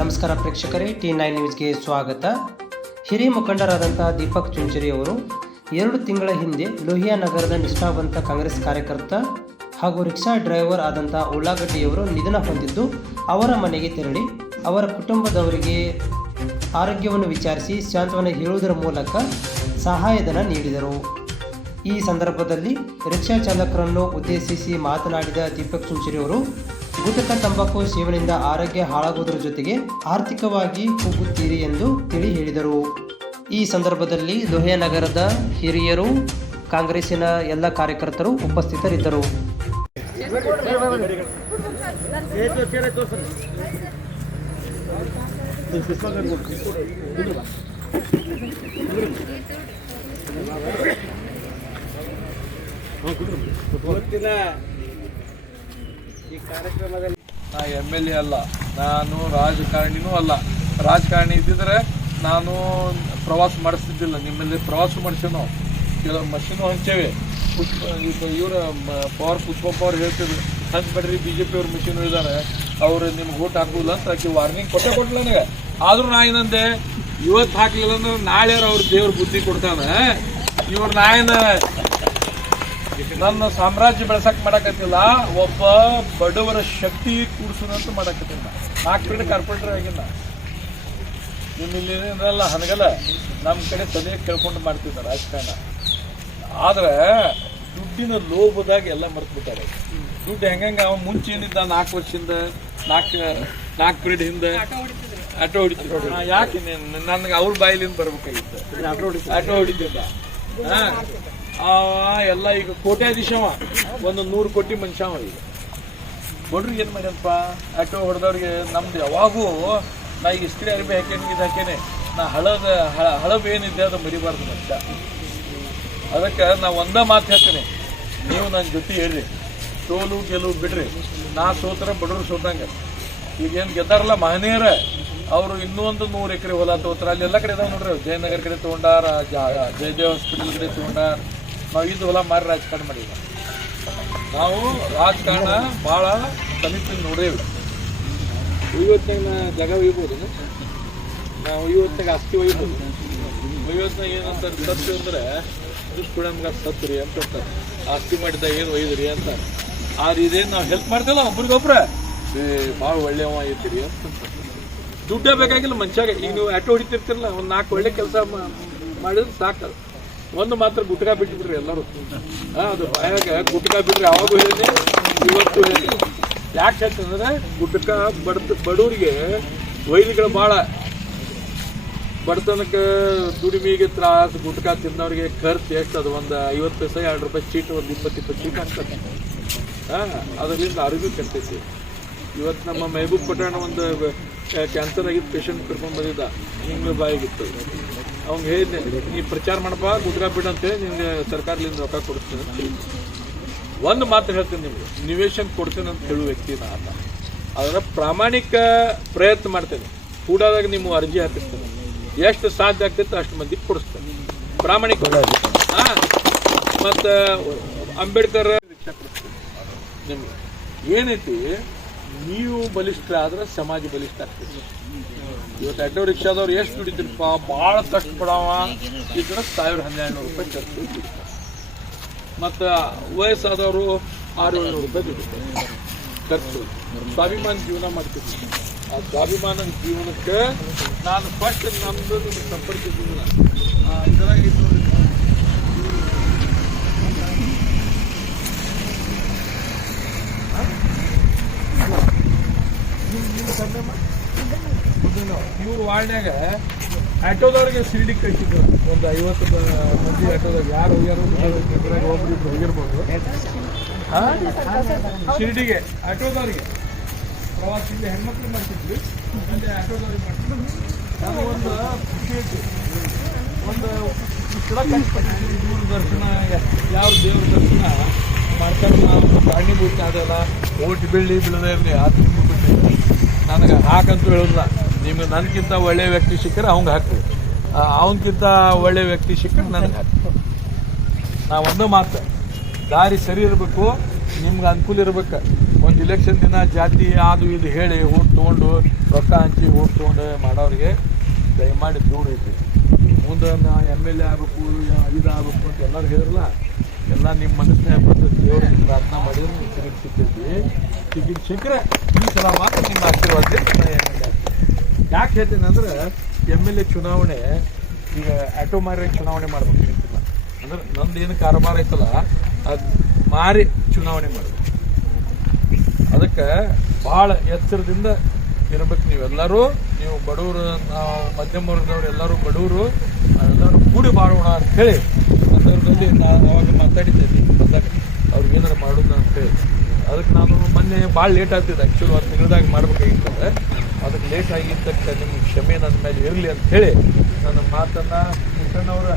ನಮಸ್ಕಾರ ಪ್ರೇಕ್ಷಕರೇ, T9 ನ್ಯೂಸ್ಗೆ ಸ್ವಾಗತ. ಹಿರಿಯ ಮುಖಂಡರಾದಂಥ ದೀಪಕ್ ಚುಂಚುರಿ ಅವರು 2 ತಿಂಗಳ ಹಿಂದೆ ಲೋಹಿಯಾ ನಗರದ ನಿಷ್ಠಾವಂತ ಕಾಂಗ್ರೆಸ್ ಕಾರ್ಯಕರ್ತ ಹಾಗೂ ರಿಕ್ಷಾ ಡ್ರೈವರ್ ಆದಂಥ ಉಳ್ಳಾಗಡ್ಡಿಯವರು ನಿಧನ ಹೊಂದಿದ್ದು, ಅವರ ಮನೆಗೆ ತೆರಳಿ ಅವರ ಕುಟುಂಬದವರಿಗೆ ಆರೋಗ್ಯವನ್ನು ವಿಚಾರಿಸಿ ಸಾಂತ್ವನ ಹೇಳುವುದರ ಮೂಲಕ ಸಹಾಯಧನ ನೀಡಿದರು. ಈ ಸಂದರ್ಭದಲ್ಲಿ ರಿಕ್ಷಾ ಚಾಲಕರನ್ನು ಉದ್ದೇಶಿಸಿ ಮಾತನಾಡಿದ ದೀಪಕ್ ಚುಂಚುರಿ ಅವರು, ಗುಟಖಾ ತಂಬಾಕು ಸೇವನೆಯಿಂದ ಆರೋಗ್ಯ ಹಾಳಾಗುವುದರ ಜೊತೆಗೆ ಆರ್ಥಿಕವಾಗಿ ಕುಗ್ಗುತ್ತೀರಿ ಎಂದು ತಿಳಿ ಹೇಳಿದರು. ಈ ಸಂದರ್ಭದಲ್ಲಿ ಲೋಹಿಯಾ ನಗರದ ಹಿರಿಯರು, ಕಾಂಗ್ರೆಸ್ಸಿನ ಎಲ್ಲ ಕಾರ್ಯಕರ್ತರು ಉಪಸ್ಥಿತರಿದ್ದರು. ಈ ಕಾರ್ಯಕ್ರಮದಲ್ಲಿ ನಾ MLA ಅಲ್ಲ, ನಾನು ರಾಜಕಾರಣಿನೂ ಅಲ್ಲ. ರಾಜಕಾರಣಿ ಇದ್ದಿದ್ರೆ ನಾನು ಪ್ರವಾಸ ಮಾಡಿಸ್ತಿದ್ದಿಲ್ಲ. ನಿಮ್ಮಲ್ಲಿ ಪ್ರವಾಸ ಮಾಡಿಸೇವೆ, ನಾವು ಕೆಲವು ಮಷೀನು ಹಂಚೇವೆ. ಇವರು ಪವರ್ ಪುಷ್ಪಪ್ಪ ಅವ್ರು ಹೇಳ್ತಿದ್ರು, ಹಂಚ್ಬೇಡ್ರಿ, BJP ಅವ್ರ ಮಿಷಿನ್ ಇದ್ದಾರೆ, ಅವ್ರು ನಿಮ್ಗೆ ಓಟ್ ಹಾಕುದಿಲ್ಲ ಅಂತ ಆಕೆ ವಾರ್ನಿಂಗ್ ಕೊಟ್ಟಿಲ್ಲ ನನಗೆ. ಆದ್ರೂ ನಾ ಏನಂದೆ, ಇವತ್ತು ಹಾಕ್ಲಿಲ್ಲ ಅಂದ್ರೆ ನಾಳೆ ಅವ್ರ ದೇವ್ರ ಬುದ್ಧಿ ಕೊಡ್ತಾನೆ. ಇವ್ರು ನಾಯನ ನನ್ನ ಸಾಮ್ರಾಜ್ಯ ಬೆಳೆಸಕ್ ಮಾಡಕತ್ತಿಲ್ಲ, ಒಬ್ಬ ಬಡವರ ಶಕ್ತಿ ಕೂಡಿಸೋದಂತ ಮಾಡಕತ್ತಿಲ್ಲ. 4 ಕಡೆ ಕಾರ್ಪೊರೇಟರ್ ಆಗಿಲ್ಲ. ನಿಮ್ಮಿಲ್ಲ ಹನಗಲ್ಲ, ನಮ್ಮ ಕಡೆ ತಲೆ ಕೇಳ್ಕೊಂಡು ಮಾಡ್ತಿದ್ದಾರೆ ರಾಜಕಾರಣ. ಆದ್ರೆ ದುಡ್ಡಿನ ಲೋಭದಾಗ ಎಲ್ಲ ಮರ್ತು ಬಿಟ್ಟಾರೆ. ದುಡ್ಡು ಹೆಂಗ ಅವ ಮುಂಚೆ ಏನಿದ್ದ 4 ವರ್ಷದಿಂದ 4 ಪೀರಿಯಡ್ ಹಿಂದೆ ಆಟೋ ಹೊಡಿತಿದ್ರು. ಯಾಕೆ ನನ್ಗೆ ಅವ್ರ ಬಾಯಿಲಿಂದ ಬರ್ಬೇಕಾಗಿತ್ತು. ಆಟೋ ಹೊಡಿತಿದ್ದ. ಎಲ್ಲ ಈಗ ಕೋಟ್ಯಾಧೀಶವ, ಒಂದು 100 ಕೋಟಿ ಮನುಷ್ಯ. ಈಗ ಬಡ್ರಿಗೆ ಏನ್ ಮಾಡ್ಯನಪ್ಪ, ಆಟೋ ಹೊಡೆದವ್ರಿಗೆ ನಮ್ದು ಯಾವಾಗೂ ನಾ ಈಗ ಇಸ್ತ್ರಿ ಅರಿಬಿ ಹಾಕೇನೆ ನಾ ಹಳಬ ಏನಿದೆ ಅದು ಮರಿಬಾರ್ದು ಮನುಷ್ಯ. ಅದಕ್ಕೆ ನಾ ಒಂದ ಮಾತು ಹೇಳ್ತೇನೆ, ನೀವು ನನ್ನ ಜೊತೆ ಹೇಳ್ರಿ, ಸೋಲು ಗೆಲುವು ಬಿಡ್ರಿ. ನಾ ಸೋತರ ಬಡವರು ಸೋತಂಗ. ಈಗೇನು ಗೆದ್ದಾರಲ್ಲ ಮಹನೀಯರ, ಅವರು ಇನ್ನೂ ಒಂದು 100 ಎಕರೆ ಹೊಲ ತಗೋತಾರ. ಅಲ್ಲಿ ಎಲ್ಲ ಕಡೆ ಇದಾವೆ ನೋಡ್ರಿ. ಜಯನಗರ ಕಡೆ ತಗೊಂಡಾರ, ಜಯದೇವ್ ಹಾಸ್ಪಿಟಲ್ ಕಡೆ ತಗೊಂಡಾರ. ನಾವು ಇದು ಹೊಲ ಮಾರಿ ರಾಜಕಾರಣ ಮಾಡಿಲ್ಲ. ನಾವು ರಾಜಕಾರಣ ಭಾಳ ಸಮೀಪದಿಂದ ನೋಡೇವಿ. ಇವತ್ತಿನಾಗ ನಾ ಜಾಗ ಒಯ್ಬೋದು, ನಾವು ಇವತ್ತಿನಾಗ ಆಸ್ತಿ ಒಯ್ಬೋದು. ಇವತ್ತಿನಾಗ ಏನಂತಾರೆ, ಸತ್ತು ಅಂದ್ರೆ ದುಡ್ಡು ನಮ್ಗೆ ಸತ್ರಿ ಅಂತ ಹೇಳ್ತಾರೆ. ಆಸ್ತಿ ಮಾಡಿದ ಏನು ಒಯ್ದ್ರಿ ಅಂತ. ಆದ್ರೆ ಇದೇನು ನಾವು ಹೆಲ್ಪ್ ಮಾಡ್ತೇವಲ್ಲ ಒಬ್ರಿಗೊಬ್ರ, ಭಾಳ ಒಳ್ಳೆಯವ ಐತಿರಿ ಅಂತ. ದುಡ್ಡೇ ಬೇಕಾಗಿಲ್ಲ ಮನುಷ್ಯಾಗ. ಈಗ ನೀವು ಆಟೋ ಹೊಡಿತಿರ್ತಿರಲ್ಲ, ಒಂದು 4 ಒಳ್ಳೆ ಕೆಲಸ ಮಾಡಿದ್ರೆ ಸಾಕು. ಒಂದು ಮಾತ್ರ ಗುಟ್ಕಾ ಬಿಟ್ಬಿಡ್ರಿ ಎಲ್ಲರೂ. ಅದು ಬಾಯಾಗ ಗುಟ್ಕಾ ಬಿಡ್ರಿ. ಅವಾಗೂ ಹೇಳಿದೆ, ಇವತ್ತು ಹೇಳಿ. ಯಾಕೆ ಹೇಳ್ತಂದ್ರೆ, ಗುಟ್ಕಾ ಬಡವರಿಗೆ ವೈದ್ಯಗಳು ಭಾಳ ಬಡತನಕ್ಕೆ ದುಡಿಮೆಗೆ ತ್ರಾಸ. ಗುಟ್ಕಾ ತಿನ್ನೋರಿಗೆ ಖರ್ಚು ಎಷ್ಟು, ಅದು ಒಂದು 50 ಪೈಸೆ 2 ರೂಪಾಯಿ ಚೀಟ್, ಒಂದು 20 ಚೀಟ್ ಆಗ್ತದೆ. ಅದರಿಂದ ಆರೋಗ್ಯ ಕೆಡ್ತೈತಿ. ಇವತ್ತು ನಮ್ಮ ಮೆಹಬೂಬ್ ಪಠಾಣ ಒಂದು ಕ್ಯಾನ್ಸರ್ ಆಗಿದ್ದು ಪೇಷಂಟ್ ಕರ್ಕೊಂಡು ಬಂದಿದ್ದ, ಹಿಂಗೆ ಬಾಯಿಗಿತ್ತು. ಅವ್ನು ಹೇಳಿದ್ದೆ, ನೀ ಪ್ರಚಾರ ಮಾಡಪ್ಪ, ಗುಟ್ಕಾ ಬಿಡಂತೇಳಿ ನಿಮ್ಗೆ ಸರ್ಕಾರದಿಂದ ರೊಕ್ಕ ಕೊಡಿಸ್ತೇನೆ ಅಂತ. ಒಂದು ಮಾತು ಹೇಳ್ತೇನೆ, ನಿಮ್ಗೆ ನಿವೇಶನ್ ಕೊಡ್ತೇನೆ ಅಂತ ಹೇಳುವ ವ್ಯಕ್ತಿ ನಾನು. ಅದನ್ನ ಪ್ರಾಮಾಣಿಕ ಪ್ರಯತ್ನ ಮಾಡ್ತೇನೆ. ಕೂಡಾದಾಗ ನಿಮ್ಮ ಅರ್ಜಿ ಹಾಕಿರ್ತೇನೆ, ಎಷ್ಟು ಸಾಧ್ಯ ಆಗ್ತೈತೆ ಅಷ್ಟು ಮಂದಿಗೆ ಕೊಡಿಸ್ತೇನೆ ಪ್ರಾಮಾಣಿಕ. ಮತ್ತು ಅಂಬೇಡ್ಕರ್ ರಿಕ್ಷಾ ಕೊಡಿಸ್ತೇನೆ. ನಿಮ್ಗೆ ಏನೈತಿ, ನೀವು ಬಲಿಷ್ಠ ಆದ್ರೆ ಸಮಾಜ ಬಲಿಷ್ಠ ಆಗ್ತದೆ. ಇವತ್ತು ಆಟೋ ರಿಕ್ಷಾದವ್ರು ಎಷ್ಟು ದುಡಿತಿರಪ್ಪ, ಭಾಳ ಕಷ್ಟಪಡವ ಇದ್ರೆ 1000-1200 ರೂಪಾಯಿ ಖರ್ಚು ದುಡಿತಾರೆ. ಮತ್ತು ವಯಸ್ಸಾದವರು 600-700 ರೂಪಾಯಿ ದುಡಿತಾರೆ ಖರ್ಚು. ಸ್ವಾಭಿಮಾನ ಜೀವನ ಮಾಡ್ತಿರ್ತೀನಿ. ಆ ಸ್ವಾಭಿಮಾನ ಜೀವನಕ್ಕೆ ನಾನು ಫಸ್ಟ್ ನಮ್ಮದು ಸಂಪರ್ಕಿಸಿಲ್ಲ. ಇದರಾಗ ಇವ್ರು ವಾರ್ಡ್ನ್ಯಾಗ ಆಟೋದವ್ರಿಗೆ ಶಿರ್ಡಿ ಕಳಿಸಿದ್ರು. ಒಂದು 50 ಮಂದಿ ಆಟೋದಾಗ ಯಾರು ಹೋಗ್ಯಾರು, ಒಬ್ರಿಬ್ರು ಹೋಗಿರ್ಬೋದು ಶಿರ್ಡಿಗೆ. ಆಟೋದವ್ರಿಗೆ ಪ್ರವಾಸಿಗೆ ಹೆಣ್ಮಕ್ಳು ಮಾಡ್ತಿದ್ವಿ, ಅಲ್ಲಿ ಆಟೋದವ್ರಿಗೆ ಮಾಡ್ತಿದ್ವಿ. ನಾನು ಒಂದು ಇವ್ರ ದರ್ಶನ, ಯಾವ ದೇವ್ರ ದರ್ಶನ ಮಾಡ್ಕೊಂಡು ನಾವು ಕಾರಣೀಭೂತ ಅದಲ್ಲ. ಓಟ್ ಬೀಳದೆ ಇರಲಿ, ಅದು ನನಗೆ ಹಾಕಂತೂ ಹೇಳೋದಿಲ್ಲ. ನಿಮ್ಗೆ ನನಗಿಂತ ಒಳ್ಳೆಯ ವ್ಯಕ್ತಿ ಸಿಕ್ಕರೆ ಅವಂಗೆ ಹಾಕ್ತೀವಿ, ಅವನಕ್ಕಿಂತ ಒಳ್ಳೆಯ ವ್ಯಕ್ತಿ ಸಿಕ್ಕರೆ ನನಗೆ ಹಾಕ್ತೀವಿ. ನಾವು ಒಂದೇ ಮಾತು, ದಾರಿ ಸರಿ ಇರಬೇಕು, ನಿಮ್ಗೆ ಅನುಕೂಲ ಇರ್ಬೇಕು. ಒಂದು ಇಲೆಕ್ಷನ್ ದಿನ ಜಾತಿ ಅದು ಇದು ಹೇಳಿ ಓಟ್ ತೊಗೊಂಡು ರೊಕ್ಕ ಹಂಚಿ ಓಟ್ ತೊಗೊಂಡು ಮಾಡೋರಿಗೆ ದಯಮಾಡಿ ದೂರ ಐತಿ. ಮುಂದೆ ನಾ MLA ಆಗಬೇಕು ಇದು ಆಗಬೇಕು ಅಂತ ಎಲ್ಲರೂ ಹೇಳಿರಲ್ಲ, ಎಲ್ಲ ನಿಮ್ಮ ಮನಸ್ಸಿನಾಗ ಬಂದು ದೇವ್ರಿಗೆ ಪ್ರಾರ್ಥನಾ ಮಾಡಿದ್ರೆ ನೀವು ಟಿಕೆಟ್ ಸಿಗ್ತೈತಿ. ಟಿಕೆಟ್ ಸಿಕ್ಕರೆ ಈ ಸಲ ಮಾತ್ರ ನಿಮ್ಮ ಆಶೀರ್ವಾದದಿಂದ ನಾ MLA ಆಗ್ತೀನಿ. ಯಾಕೆ ಹೇಳ್ತೀನಿ ಅಂದ್ರೆ MLA ಚುನಾವಣೆ ಈಗ ಆಟೋ ಮಾರಿ ಚುನಾವಣೆ ಮಾಡ್ಬೇಕು ಅಂತಿಲ್ಲ. ಅಂದ್ರೆ ನಂದು ಏನು ಕಾರಬಾರ ಐತಲ್ಲ ಅದು ಮಾರಿ ಚುನಾವಣೆ ಮಾಡಬೇಕು. ಅದಕ್ಕೆ ಭಾಳ ಎಚ್ಚರದಿಂದ ಇರ್ಬೇಕು. ನೀವೆಲ್ಲರೂ, ನೀವು ಬಡವರು, ನಾವು ಮಧ್ಯಮ ವರ್ಗದವ್ರು ಎಲ್ಲರೂ ಬಡವರು, ಎಲ್ಲರೂ ಕೂಡಿ ಮಾಡೋಣ ಅಂಥೇಳಿ ಸಂದರ್ಭದಲ್ಲಿ ನಾನು ಅವಾಗ ಮಾತಾಡಿದ್ದೆ ಬಂದಾಗ ಅವ್ರಿಗೆ ಏನಾರು ಮಾಡೋದು ಅಂತೇಳಿ. ಅದಕ್ಕೆ ನಾನು ಮೊನ್ನೆ ಭಾಳ ಲೇಟ್ ಆಗ್ತಿದೆ. ಆ್ಯಕ್ಚುಲಿ ಒಂದು ತಿಂಗಳದಾಗ ಮಾಡ್ಬೇಕಾಗಿತ್ತಂದ್ರೆ ಅದಕ್ಕೆ ಲೇಟ್ ಆಗಿದ್ದಕ್ಕೆ ನಿಮ್ಗೆ ಕ್ಷಮೆ ನನ್ನ ಮೇಲೆ ಇರಲಿ ಅಂಥೇಳಿ ನನ್ನ ಮಾತನ್ನು ಕಿಶನ್ ಅವರ